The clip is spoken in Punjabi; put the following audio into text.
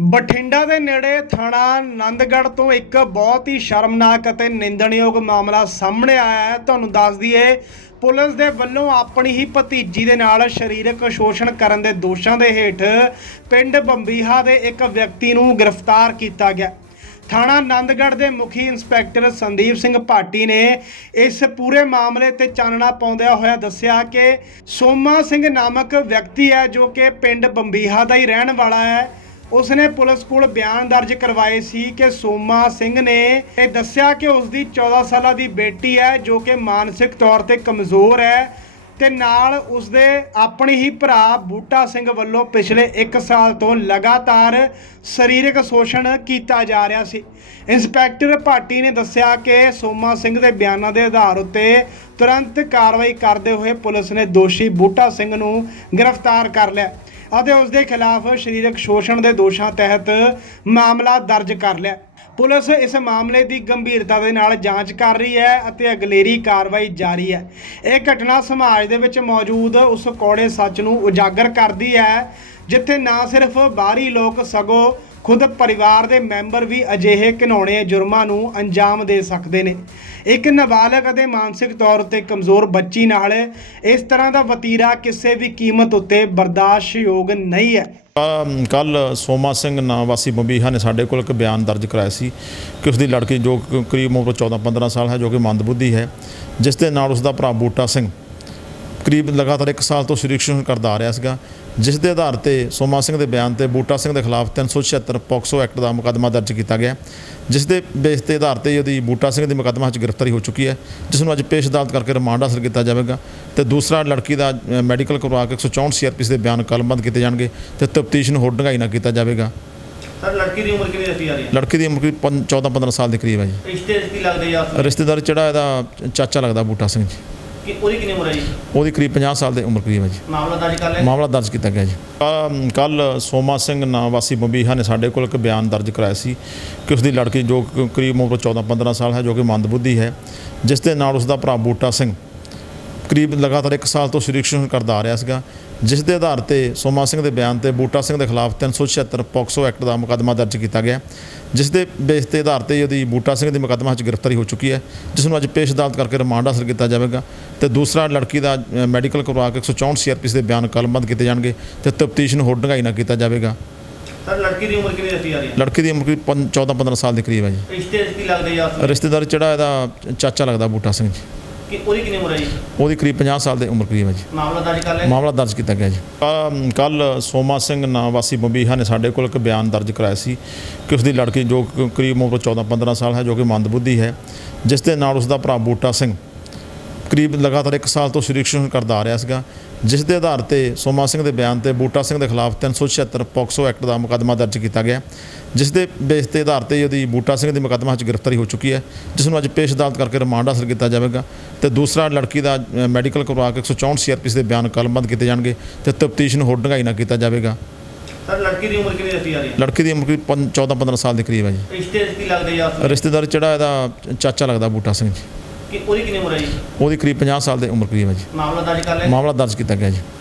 ਬਠਿੰਡਾ ਦੇ ਨੇੜੇ ਥਾਣਾ ਆਨੰਦਗੜ੍ਹ ਤੋਂ ਇੱਕ ਬਹੁਤ ਹੀ ਸ਼ਰਮਨਾਕ ਅਤੇ ਨਿੰਦਣਯੋਗ ਮਾਮਲਾ ਸਾਹਮਣੇ ਆਇਆ ਹੈ। ਤੁਹਾਨੂੰ ਦੱਸ ਦਈਏ, ਪੁਲਿਸ ਦੇ ਵੱਲੋਂ ਆਪਣੀ ਹੀ ਭਤੀਜੀ ਦੇ ਨਾਲ ਸਰੀਰਕ ਸ਼ੋਸ਼ਣ ਕਰਨ ਦੇ ਦੋਸ਼ਾਂ ਦੇ ਹੇਠ ਪਿੰਡ ਬੰਬੀਹਾ ਦੇ ਇੱਕ ਵਿਅਕਤੀ ਨੂੰ ਗ੍ਰਿਫਤਾਰ ਕੀਤਾ ਗਿਆ। ਥਾਣਾ ਆਨੰਦਗੜ੍ਹ ਦੇ ਮੁਖੀ ਇੰਸਪੈਕਟਰ ਸੰਦੀਪ ਸਿੰਘ ਭਾਟੀ ਨੇ ਇਸ ਪੂਰੇ ਮਾਮਲੇ ਤੇ ਚਾਨਣਾ ਪਾਉਂਦਿਆਂ ਹੋਇਆ ਦੱਸਿਆ ਕਿ ਸੋਮਾ ਸਿੰਘ ਨਾਮਕ ਵਿਅਕਤੀ ਹੈ ਜੋ ਕਿ ਪਿੰਡ ਬੰਬੀਹਾ ਦਾ ਹੀ ਰਹਿਣ ਵਾਲਾ ਹੈ। ਉਸਨੇ ਪੁਲਿਸ ਕੋਲ ਬਿਆਨ ਦਰਜ ਕਰਵਾਏ ਸੀ ਕਿ ਸੋਮਾ ਸਿੰਘ ਨੇ ਇਹ ਦੱਸਿਆ ਕਿ ਉਸ ਦੀ 14 ਸਾਲਾਂ ਦੀ ਬੇਟੀ ਹੈ, ਜੋ ਕਿ ਮਾਨਸਿਕ ਤੌਰ ਤੇ ਕਮਜ਼ੋਰ ਹੈ। ਤੇ ਨਾਲ ਉਸਦੇ ਆਪਣੇ ਹੀ ਭਰਾ ਬੂਟਾ ਸਿੰਘ ਵੱਲੋਂ ਪਿਛਲੇ 1 ਸਾਲ ਤੋਂ ਲਗਾਤਾਰ ਸਰੀਰਕ ਸ਼ੋਸ਼ਣ ਕੀਤਾ ਜਾ ਰਿਹਾ ਸੀ। ਇੰਸਪੈਕਟਰ ਭਾਟੀ ਨੇ ਦੱਸਿਆ ਕਿ ਸੋਮਾ ਸਿੰਘ ਦੇ ਬਿਆਨਾਂ ਦੇ ਆਧਾਰ ਉੱਤੇ ਤੁਰੰਤ ਕਾਰਵਾਈ ਕਰਦੇ ਹੋਏ ਪੁਲਿਸ ਨੇ ਦੋਸ਼ੀ ਬੂਟਾ ਸਿੰਘ ਨੂੰ ਗ੍ਰਿਫਤਾਰ ਕਰ ਲਿਆ ਅਤੇ ਉਸ ਦੇ ਖਿਲਾਫ ਸਰੀਰਕ ਸ਼ੋਸ਼ਣ ਦੇ ਦੋਸ਼ਾਂ ਤਹਿਤ ਮਾਮਲਾ ਦਰਜ ਕਰ ਲਿਆ। ਪੁਲਿਸ ਇਸ ਮਾਮਲੇ ਦੀ ਗੰਭੀਰਤਾ ਦੇ ਨਾਲ ਜਾਂਚ ਕਰ ਰਹੀ ਹੈ ਅਤੇ ਅਗਲੇਰੀ ਕਾਰਵਾਈ ਜਾਰੀ ਹੈ। ਇਹ ਘਟਨਾ ਸਮਾਜ ਦੇ ਵਿੱਚ ਮੌਜੂਦ ਉਸ ਕੋੜੇ ਸੱਚ ਨੂੰ ਉਜਾਗਰ ਕਰਦੀ ਹੈ, ਜਿੱਥੇ ਨਾ ਸਿਰਫ ਬਾਹਰੀ ਲੋਕ ਸਗੋਂ ਖੁਦ ਪਰਿਵਾਰ ਦੇ ਮੈਂਬਰ ਵੀ ਅਜਿਹੇ ਘਿਨੌਣੇ ਜੁਰਮਾਂ ਨੂੰ ਅੰਜਾਮ ਦੇ ਸਕਦੇ ਨੇ। ਇੱਕ ਨਾਬਾਲਗ ਅਤੇ ਮਾਨਸਿਕ ਤੌਰ ਤੇ ਕਮਜ਼ੋਰ ਬੱਚੀ ਨਾਲ ਇਸ ਤਰ੍ਹਾਂ ਦਾ ਵਤੀਰਾ ਕਿਸੇ ਵੀ ਕੀਮਤ ਉੱਤੇ ਬਰਦਾਸ਼ਤਯੋਗ ਨਹੀਂ ਹੈ। ਕੱਲ ਸੋਮਾ ਸਿੰਘ ਨਾਂ ਵਾਸੀ ਬੰਬੀਹਾ ਨੇ ਸਾਡੇ ਕੋਲ ਇੱਕ ਬਿਆਨ ਦਰਜ ਕਰਾਇਆ ਸੀ ਕਿ ਉਸ ਦੀ ਲੜਕੀ ਜੋ ਕਰੀਬ ਉਮਰ 14-15 ਸਾਲ ਹੈ, ਜੋ ਕਿ ਮੰਦਬੁੱਧੀ ਹੈ, ਜਿਸ ਦੇ ਨਾਲ ਉਸ ਦਾ ਭਰਾ ਬੂਟਾ ਸਿੰਘ ਕਰੀਬ ਲਗਾਤਾਰ 1 ਸਾਲ ਤੋਂ ਸ਼ਰੀਕਸ਼ਨ ਕਰਦਾ ਆ ਰਿਹਾ ਸੀਗਾ। ਜਿਸ ਦੇ ਆਧਾਰ ਤੇ ਸੋਮਾ ਸਿੰਘ ਦੇ ਬਿਆਨ ਤੇ ਬੂਟਾ ਸਿੰਘ ਦੇ ਖਿਲਾਫ 376 ਪੋਕਸੋ ਐਕਟ ਦਾ ਮੁਕੱਦਮਾ ਦਰਜ ਕੀਤਾ ਗਿਆ। ਜਿਸ ਦੇ ਬੇਸ ਤੇ ਆਧਾਰ ਤੇ ਉਹਦੀ ਬੂਟਾ ਸਿੰਘ ਦੀ ਮੁਕੱਦਮਾ 'ਚ ਗ੍ਰਿਫਤਾਰੀ ਹੋ ਚੁੱਕੀ ਹੈ ਜਿਸ ਨੂੰ ਅੱਜ ਪੇਸ਼ ਅਦਾਲਤ ਕਰਕੇ ਰਿਮਾਂਡ ਹਾਸਲ ਕੀਤਾ ਜਾਵੇਗਾ। ਤੇ ਦੂਸਰਾ ਲੜਕੀ ਦਾ ਮੈਡੀਕਲ ਕਰਵਾ ਕੇ 164 ਸੀਆਰਪੀਸ ਦੇ ਬਿਆਨ ਕਲਮਬੰਦ ਕੀਤੇ ਜਾਣਗੇ ਤੇ ਤਫਤੀਸ਼ ਨੂੰ ਹੋਰ ਡੂੰਘਾਈ ਨਾਲ ਕੀਤਾ ਜਾਵੇਗਾ। ਸਰ ਲੜਕੀ ਦੀ ਉਮਰ ਕਿੰਨੀ ਦੱਸੀ ਜਾ ਰਹੀ ਹੈ? ਲੜਕੀ ਦੀ ਉਮਰ ਕਰੀਬ 14-15 ਸਾਲ ਦੇ ਕਰੀਬ ਹੈ ਜੀ। ਰਿਸ਼ਤੇ ਕੀ ਲੱਗਦੇ ਯਾਰ ਰਿਸ਼ਤੇਦਾਰ ਜਿਹੜਾ ਇਹਦਾ ਚਾਚਾ ਲੱਗਦਾ ਬੂਟਾ ਸਿੰਘ ਜੀ। ਕਿ ਉਹਦੀ ਕਿੰਨੀ ਉਮਰ ਹੈ ਜੀ? ਉਹਦੀ ਕਰੀਬ 50 ਸਾਲ ਦੀ ਉਮਰ ਕਰੀਬ ਹੈ ਜੀ। ਮਾਮਲਾ ਦਰਜ ਕਰ ਲਿਆ? ਮਾਮਲਾ ਦਰਜ ਕੀਤਾ ਗਿਆ ਜੀ। ਕੱਲ ਸੋਮਾ ਸਿੰਘ ਨਾਂ ਵਾਸੀ ਬੰਬੀਹਾ ਨੇ ਸਾਡੇ ਕੋਲ ਇੱਕ ਬਿਆਨ ਦਰਜ ਕਰਾਇਆ ਸੀ ਕਿ ਉਸ ਦੀ ਲੜਕੀ ਜੋ ਕਰੀਬ ਉਮਰ 14-15 ਸਾਲ ਹੈ ਜੋ ਕਿ ਮੰਦਬੁੱਧੀ ਹੈ ਜਿਸ ਦੇ ਨਾਲ ਉਸ ਦਾ ਭਰਾ ਬੂਟਾ ਸਿੰਘ ਕਰੀਬ ਲਗਾਤਾਰ 1 ਸਾਲ ਤੋਂ ਸ਼ਰੀਕਸ਼ਨ ਕਰਦਾ ਆ ਰਿਹਾ ਸੀਗਾ ਜਿਸ ਦੇ ਆਧਾਰ ਤੇ ਸੋਮਾ ਸਿੰਘ ਦੇ ਬਿਆਨ ਤੇ ਬੂਟਾ ਸਿੰਘ ਦੇ ਖਿਲਾਫ 376 ਪੋਕਸੋ ਐਕਟ ਦਾ ਮੁਕੱਦਮਾ ਦਰਜ ਕੀਤਾ ਗਿਆ ਜਿਸ ਦੇ ਬੇਸ ਤੇ ਆਧਾਰ ਤੇ ਉਹਦੀ ਬੂਟਾ ਸਿੰਘ ਦੀ ਮੁਕੱਦਮਾ 'ਚ ਗ੍ਰਿਫਤਾਰੀ ਹੋ ਚੁੱਕੀ ਹੈ ਜਿਸ ਨੂੰ ਅੱਜ ਪੇਸ਼ ਅਦਾਲਤ ਕਰਕੇ ਰਿਮਾਂਡ ਹਾਸਲ ਕੀਤਾ ਜਾਵੇਗਾ ਤੇ ਦੂਸਰਾ ਲੜਕੀ ਦਾ ਮੈਡੀਕਲ ਕਰਵਾ ਕੇ 164 ਸੀਆਰਪੀਸ ਦੇ ਬਿਆਨ ਕਲਮਬੰਦ ਕੀਤੇ ਜਾਣਗੇ ਤੇ ਤਫਤੀਸ਼ ਨੂੰ ਹੋਰ ਡੂੰਘਾਈ ਨਾਲ ਕੀਤਾ ਜਾਵੇਗਾ। ਸਰ ਲੜਕੀ ਦੀ ਉਮਰ ਕਿੰਨੀ ਦੱਸੀ ਜਾ ਰਹੀ ਹੈ? ਲੜਕੀ ਦੀ ਉਮਰ ਕਰੀਬ 14-15 ਸਾਲ ਦੇ ਕਰੀਬ ਹੈ ਜੀ। ਰਿਸ਼ਤੇ ਕੀ ਲੱਗਦੇ ਯਾਰ ਰਿਸ਼ਤੇਦਾਰ ਜਿਹੜਾ ਇਹਦਾ ਚਾਚਾ ਲੱਗਦਾ ਬੂਟਾ ਸਿੰਘ ਜੀ। ਕਿ ਉਹਦੀ ਕਿੰਨੀ ਉਮਰ ਹੈ ਜੀ? ਉਹਦੀ ਕਰੀਬ 50 ਸਾਲ ਦੀ ਉਮਰ ਕਰੀਬ ਹੈ ਜੀ। ਮਾਮਲਾ ਦਰਜ ਕਰ ਲਿਆ ਮਾਮਲਾ ਦਰਜ ਕੀਤਾ ਗਿਆ ਜੀ। ਕੱਲ ਸੋਮਾ ਸਿੰਘ ਨਾਂ ਵਾਸੀ ਬੰਬੀਹਾ ਨੇ ਸਾਡੇ ਕੋਲ ਇੱਕ ਬਿਆਨ ਦਰਜ ਕਰਾਇਆ ਸੀ ਕਿ ਉਸ ਦੀ ਲੜਕੀ ਜੋ ਕਰੀਬ ਉਮਰ 14-15 ਸਾਲ ਹੈ ਜੋ ਕਿ ਮੰਦਬੁੱਧੀ ਹੈ ਜਿਸ ਦੇ ਨਾਲ ਉਸ ਦਾ ਭਰਾ ਬੂਟਾ ਸਿੰਘ ਕਰੀਬ ਲਗਾਤਾਰ 1 ਸਾਲ ਤੋਂ ਸ਼ਰੀਕਸ਼ਨ ਕਰਦਾ ਆ ਰਿਹਾ ਸੀਗਾ ਜਿਸ ਦੇ ਆਧਾਰ ਤੇ ਸੋਮਾ ਸਿੰਘ ਦੇ ਬਿਆਨ ਤੇ ਬੂਟਾ ਸਿੰਘ ਦੇ ਖਿਲਾਫ 376 ਪੋਕਸੋ ਐਕਟ ਦਾ ਮੁਕੱਦਮਾ ਦਰਜ ਕੀਤਾ ਗਿਆ ਜਿਸ ਦੇ ਬੇਸ ਤੇ ਆਧਾਰ ਤੇ ਉਹਦੀ ਬੂਟਾ ਸਿੰਘ ਦੀ ਮੁਕੱਦਮਾ 'ਚ ਗ੍ਰਿਫਤਾਰੀ ਹੋ ਚੁੱਕੀ ਹੈ ਜਿਸ ਨੂੰ ਅੱਜ ਪੇਸ਼ ਅਦਾਲਤ ਕਰਕੇ ਰਿਮਾਂਡ ਹਾਸਲ ਕੀਤਾ ਜਾਵੇਗਾ। ਤੇ ਦੂਸਰਾ ਲੜਕੀ ਦਾ ਮੈਡੀਕਲ ਕਰਵਾ ਕੇ 164 ਸੀਆਰਪੀਸ ਦੇ ਬਿਆਨ ਕਲਮਬੰਦ ਕੀਤੇ ਜਾਣਗੇ ਤੇ ਤਫਤੀਸ਼ ਨੂੰ ਹੋਰ ਡੂੰਘਾਈ ਨਾਲ ਕੀਤਾ ਜਾਵੇਗਾ। ਸਰ ਲੜਕੀ ਦੀ ਉਮਰ ਕਿੰਨੀ ਦੱਸੀ ਜਾ ਰਹੀ ਹੈ? ਲੜਕੀ ਦੀ ਉਮਰ ਕਰੀਬ 14-15 ਸਾਲ ਦੇ ਕਰੀਬ ਹੈ ਜੀ। ਰਿਸ਼ਤੇ ਕੀ ਲੱਗਦੇ ਯਾਰ ਰਿਸ਼ਤੇਦਾਰ ਜਿਹੜਾ ਇਹਦਾ ਚਾਚਾ ਲੱਗਦਾ ਬੂਟਾ ਸਿੰਘ ਜੀ। ਕਿ ਉਹਦੀ ਕਿੰਨੀ ਉਮਰ ਹੈ ਜੀ? ਉਹਦੀ ਕਰੀਬ 50 ਸਾਲ ਦੀ ਉਮਰ ਕਰੀਬ ਹੈ ਜੀ। ਮਾਮਲਾ ਦਰਜ ਕਰ ਲਿਆ ਮਾਮਲਾ ਦਰਜ ਕੀਤਾ ਗਿਆ ਜੀ।